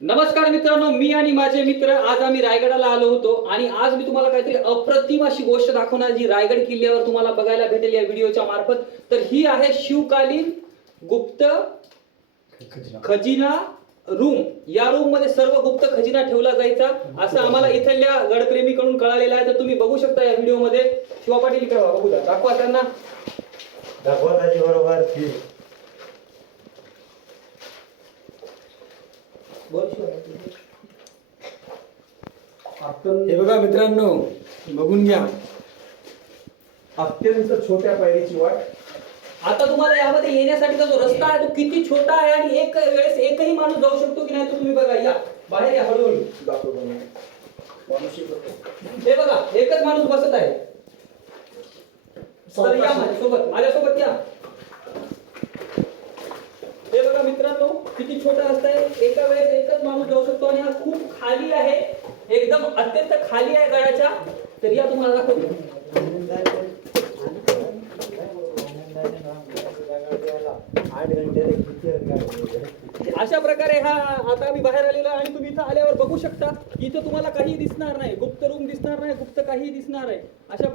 नमस्कार मित्रांनो, मी आणि माझे मित्र आज आम्ही रायगडाला आलो होतो आणि आज मी तुम्हाला काहीतरी अप्रतिम अशी गोष्ट दाखवणार जी रायगड किल्ल्यावर तुम्हाला बघायला भेटेल या व्हिडिओच्या मार्फत. तर ही आहे शिवकालीन गुप्त खजिना रूम. या रूम मध्ये सर्व गुप्त खजिना ठेवला जायचा असं आम्हाला इथल्या गडप्रेमीकडून कळालेलं आहे. तर तुम्ही बघू शकता या व्हिडिओ मध्ये. शिवा पाटील इकडे बघू द्या, दाखवा त्यांना. दाखवा त्याची बरोबर. हे बघा मित्रांनो, बघून घ्या. अत्यंत छोट्या पायरीची वाट. आता तुम्हाला यामध्ये येण्यासाठीचा जो रस्ता आहे तो किती छोटा आहे आणि एक वेळेस एकही माणूस जाऊ शकतो की नाही तो तुम्ही बघा. या बाहेर या, हळूहळू दाखवतो. हे बघा, एकच माणूस बसत आहे. तर या माझ्यासोबत या. हे बघा मित्रांनो, किती छोटा रस्ता आहे. एका वेळेस एकच माणूस जाऊ शकतो आणि हा खूप खाली आहे, एकदम अत्यंत खाली आहे गडाच्या. तर या तुम्हाला दाखवतो. अशा प्रकारे हा आता आम्ही बाहेर आलेलो आहे आणि तुम्ही इथं आल्यावर बघू शकता की इथं तुम्हाला काही दिसणार नाही, गुप्त रूम दिसणार नाही, गुप्त काही दिसणार आहे. अशा